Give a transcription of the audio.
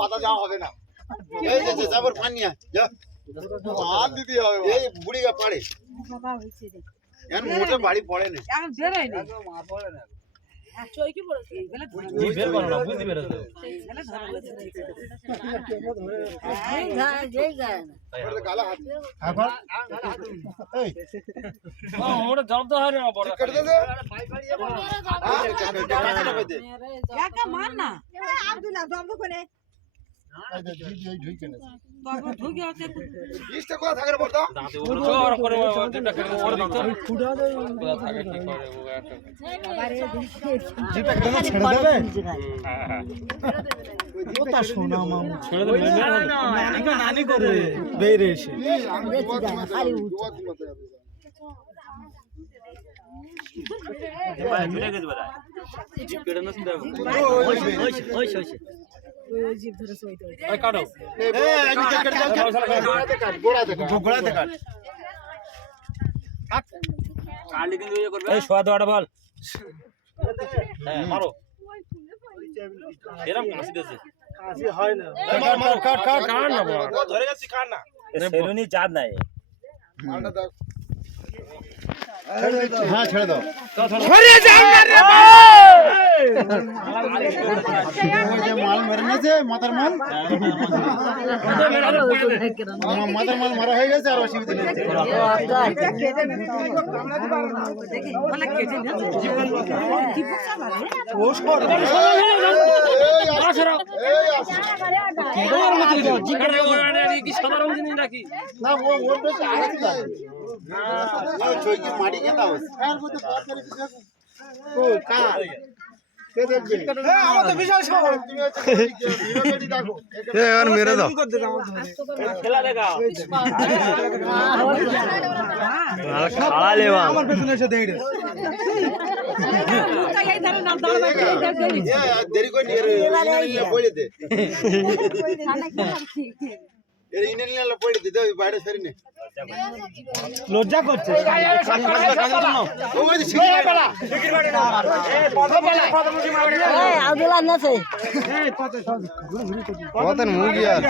পাতা যাওয়া হবে না দিতে হবে এই বুড়িগা পাড়ে মোটে বাড়ি পড়ে না চাঁদ নাই ছেড়ে দাও মাল মেরে নিয়েছে মাথার মাল মারা হয়ে গেছে আর অসুবিধা নেই মাটি খেতা মেরে দাও আমার পেছনে এসে দেরি করে লজ্জা করছে মুরগি আর